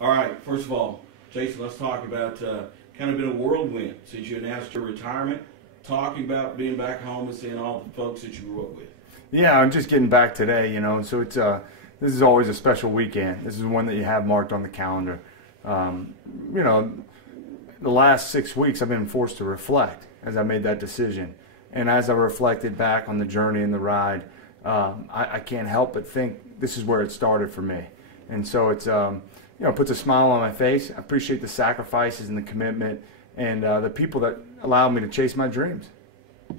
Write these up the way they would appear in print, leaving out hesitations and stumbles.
All right, first of all, Jason, let's talk about kind of been a whirlwind since you announced your retirement, talking about being back home and seeing all the folks that you grew up with. Yeah, I'm just getting back today, so it's this is always a special weekend. This is one that you have marked on the calendar. The last 6 weeks I've been forced to reflect as I made that decision. And as I reflected back on the journey and the ride, I can't help but think this is where it started for me. And so it's, puts a smile on my face. I appreciate the sacrifices and the commitment and the people that allowed me to chase my dreams.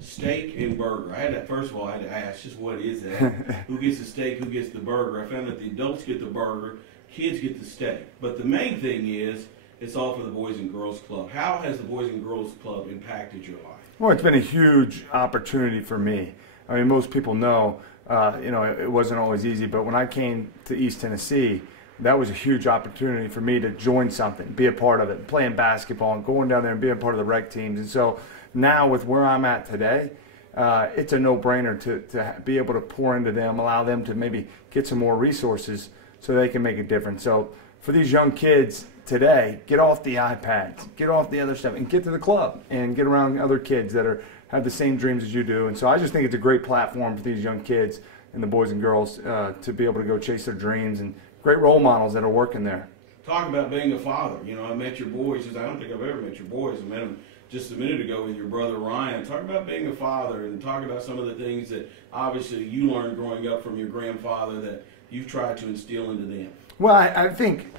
Steak and burger. First of all, I had to ask, just what is that? Who gets the steak, who gets the burger? I found that the adults get the burger, kids get the steak. But the main thing is, it's all for the Boys and Girls Club. How has the Boys and Girls Club impacted your life? Well, it's been a huge opportunity for me. I mean, most people know, it wasn't always easy, but when I came to East Tennessee, that was a huge opportunity for me to join something, be a part of it, playing basketball and going down there and being a part of the rec teams. And so now with where I'm at today, it's a no-brainer to be able to pour into them, allow them to maybe get some more resources so they can make a difference. So for these young kids today, get off the iPads, get off the other stuff, and get to the club and get around other kids that have the same dreams as you do. And so I just think it's a great platform for these young kids and the boys and girls to be able to go chase their dreams, and great role models that are working there. Talk about being a father. I met your boys. I don't think I've ever met your boys. I met them just a minute ago with your brother Ryan. Talk about being a father and talk about some of the things that obviously you learned growing up from your grandfather that you've tried to instill into them. Well, I think,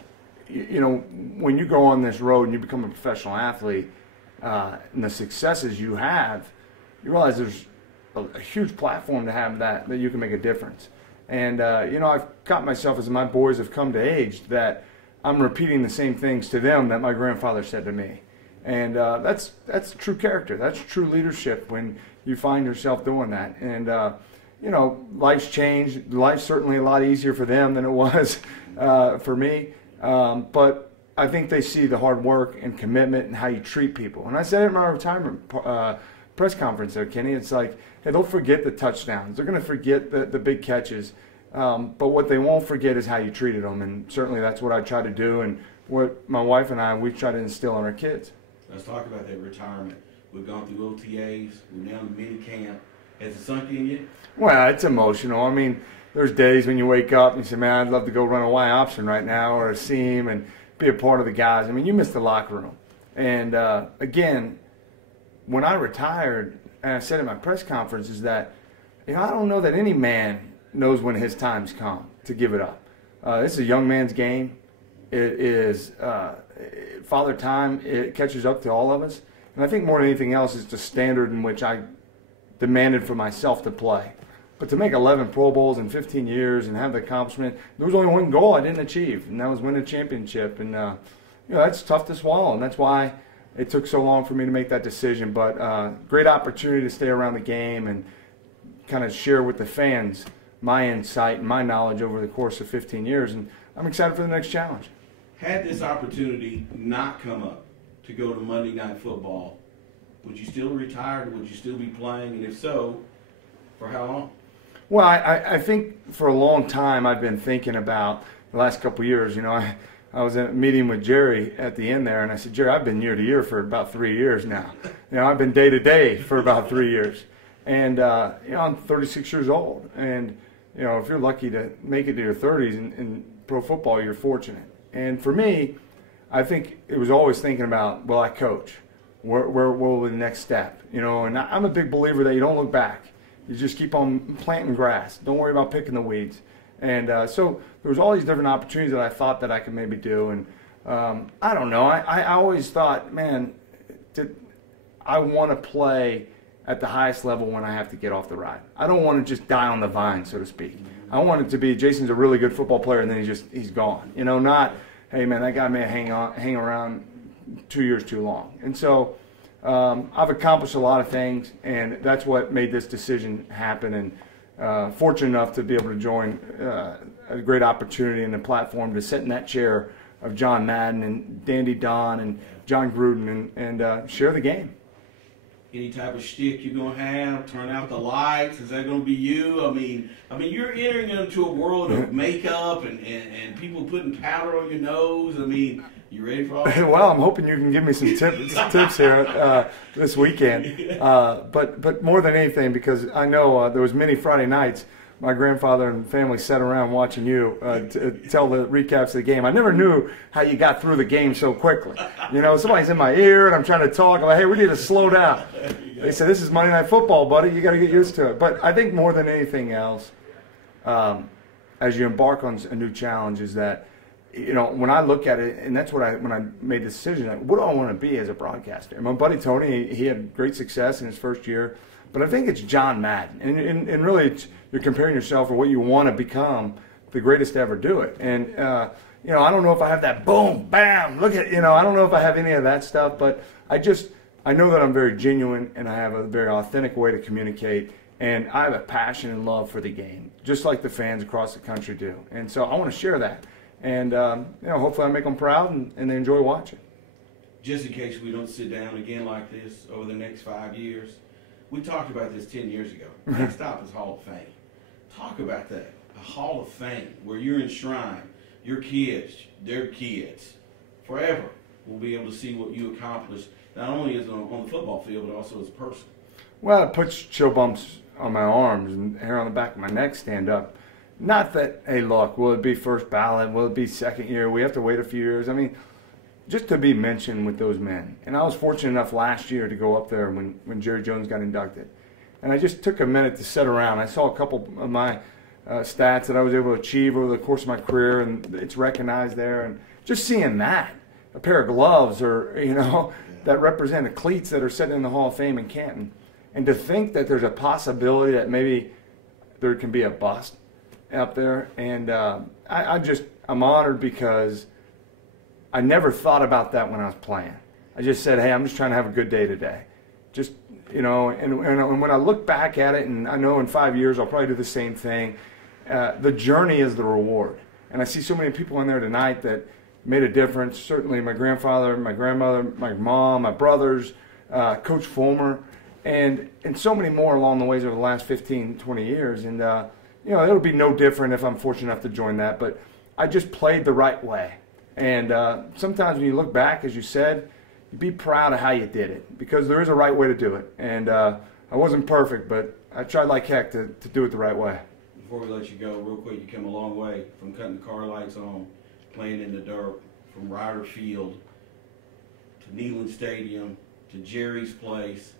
when you go on this road and you become a professional athlete, and the successes you have, you realize there's a huge platform to have that you can make a difference. And, I've got myself, as my boys have come to age, that I'm repeating the same things to them that my grandfather said to me. And that's true character. That's true leadership when you find yourself doing that. And, life's changed. Life's certainly a lot easier for them than it was for me. But I think they see the hard work and commitment and how you treat people. And I said it in my retirement press conference there, Kenny. It's like, hey, they'll forget the touchdowns. They're going to forget the big catches. But what they won't forget is how you treated them. And certainly that's what I try to do, and what my wife and we try to instill in our kids. Let's talk about that retirement. We've gone through OTAs. We're now in mini camp. Has it sunk in yet? Well, it's emotional. I mean, there's days when you wake up and you say, man, I'd love to go run a Y option right now or a seam and be a part of the guys. I mean, you miss the locker room. And, again, when I retired, and I said in my press conference, is that, I don't know that any man knows when his time's come to give it up. This is a young man's game. It is father time. It catches up to all of us. And I think more than anything else, it's the standard in which I demanded for myself to play. But to make 11 Pro Bowls in 15 years and have the accomplishment, there was only one goal I didn't achieve, and that was win a championship. And that's tough to swallow, and that's why it took so long for me to make that decision. But great opportunity to stay around the game and kind of share with the fans my insight and my knowledge over the course of 15 years. And I'm excited for the next challenge. Had this opportunity not come up to go to Monday Night Football, would you still retire? Would you still be playing? And if so, for how long? Well, I think for a long time I've been thinking about the last couple of years. I was in a meeting with Jerry at the end there, and I said, Jerry, I've been year to year for about 3 years now. I've been day to day for about 3 years. And, I'm 36 years old. And, if you're lucky to make it to your 30s in pro football, you're fortunate. And for me, I think it was always thinking about, will I coach? Where will the next step? And I'm a big believer that you don't look back. You just keep on planting grass. Don't worry about picking the weeds. And so there was all these different opportunities that I thought that I could maybe do. And I don't know. I always thought, man, I want to play at the highest level when I have to get off the ride. I don't want to just die on the vine, so to speak. I want it to be, Jason's a really good football player, and then he's gone. Not, hey, man, that guy may hang around 2 years too long. And so I've accomplished a lot of things, and that's what made this decision happen. And fortunate enough to be able to join a great opportunity and a platform to sit in that chair of John Madden and Dandy Don and John Gruden and share the game. any type of shtick you're gonna have? Turn out the lights? Is that gonna be you? I mean, you're entering into a world of makeup and people putting powder on your nose. I mean, you ready for all that? Well, I'm hoping you can give me some tips here this weekend. But more than anything, because I know there was many Friday nights my grandfather and family sat around watching you tell the recaps of the game. I never knew how you got through the game so quickly. You know, somebody's in my ear and I'm trying to talk. I'm like, hey, we need to slow down. They said, this is Monday Night Football, buddy. You got to get used to it. But I think more than anything else, as you embark on a new challenge, is that, you know, when I look at it, and that's what when I made the decision, like, what do I want to be as a broadcaster? And my buddy Tony, he had great success in his first year. But I think it's John Madden. And really, you're comparing yourself for what you want to become the greatest to ever do it. And, you know, I don't know if I have that boom, bam, look at, you know, I don't know if I have any of that stuff. But I know that I'm very genuine and I have a very authentic way to communicate. And I have a passion and love for the game, just like the fans across the country do. And so I want to share that. And, you know, hopefully I make them proud and they enjoy watching. Just in case we don't sit down again like this over the next 5 years, we talked about this 10 years ago. Next stop is Hall of Fame. Talk about that. A Hall of Fame where you're enshrined, your kids, their kids, forever will be able to see what you accomplished, not only as on the football field, but also as a person. Well, it puts chill bumps on my arms and hair on the back of my neck stand up. Not that, hey, look, will it be first ballot? Will it be second year? We have to wait a few years. I mean, just to be mentioned with those men. And I was fortunate enough last year to go up there when Jerry Jones got inducted. And I just took a minute to sit around. I saw a couple of my stats that I was able to achieve over the course of my career, and it's recognized there. And just seeing that, a pair of gloves or, you know, that represent the cleats that are sitting in the Hall of Fame in Canton. And to think that there's a possibility that maybe there can be a bust up there. And I'm honored because I never thought about that when I was playing. I just said, hey, I'm just trying to have a good day today. Just, you know, and when I look back at it, and I know in 5 years I'll probably do the same thing, the journey is the reward. And I see so many people in there tonight that made a difference. Certainly my grandfather, my grandmother, my mom, my brothers, Coach Fulmer, and so many more along the ways over the last 15, 20 years. And, you know, it'll be no different if I'm fortunate enough to join that. But I just played the right way. And sometimes when you look back, as you said, you be proud of how you did it, because there is a right way to do it. And I wasn't perfect, but I tried like heck to do it the right way. Before we let you go, real quick, you come a long way from cutting the car lights on, playing in the dirt, from Ryder Field to Neyland Stadium to Jerry's Place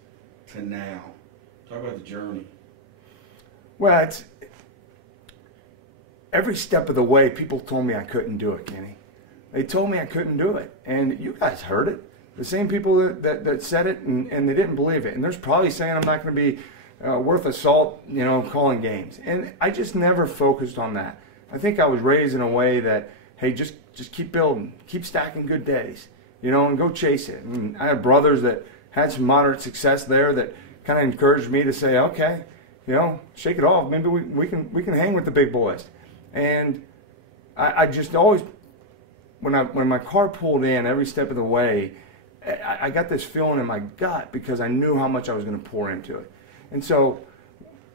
to now. Talk about the journey. Well, it's every step of the way, people told me I couldn't do it, Kenny. They told me I couldn't do it, and you guys heard it. The same people that said it, and they didn't believe it. And there's probably saying I'm not going to be worth a salt, you know, calling games. And I just never focused on that. I think I was raised in a way that, hey, just keep building, keep stacking good days, you know, and go chase it. And I had brothers that had some moderate success there that kind of encouraged me to say, okay, you know, shake it off. Maybe we can hang with the big boys. And I just always, when my car pulled in every step of the way, I got this feeling in my gut because I knew how much I was going to pour into it. And so,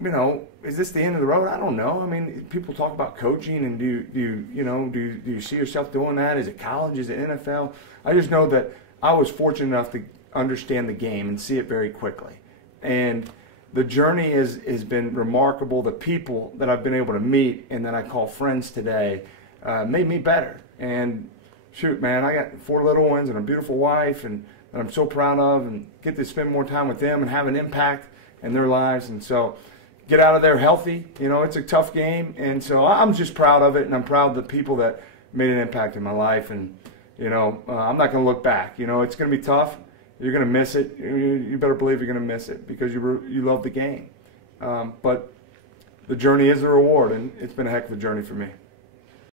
you know, is this the end of the road? I don't know. I mean, people talk about coaching, and do you see yourself doing that? Is it college? Is it NFL? I just know that I was fortunate enough to understand the game and see it very quickly. And the journey has been remarkable. The people that I've been able to meet and that I call friends today made me better. And shoot, man, I got 4 little ones and a beautiful wife, and that I'm so proud of, and get to spend more time with them and have an impact in their lives. And so get out of there healthy. You know, it's a tough game, and so I'm just proud of it, and I'm proud of the people that made an impact in my life. And, you know, I'm not going to look back. You know, it's going to be tough. You're going to miss it. You better believe you're going to miss it because you love the game. But the journey is the reward, and it's been a heck of a journey for me.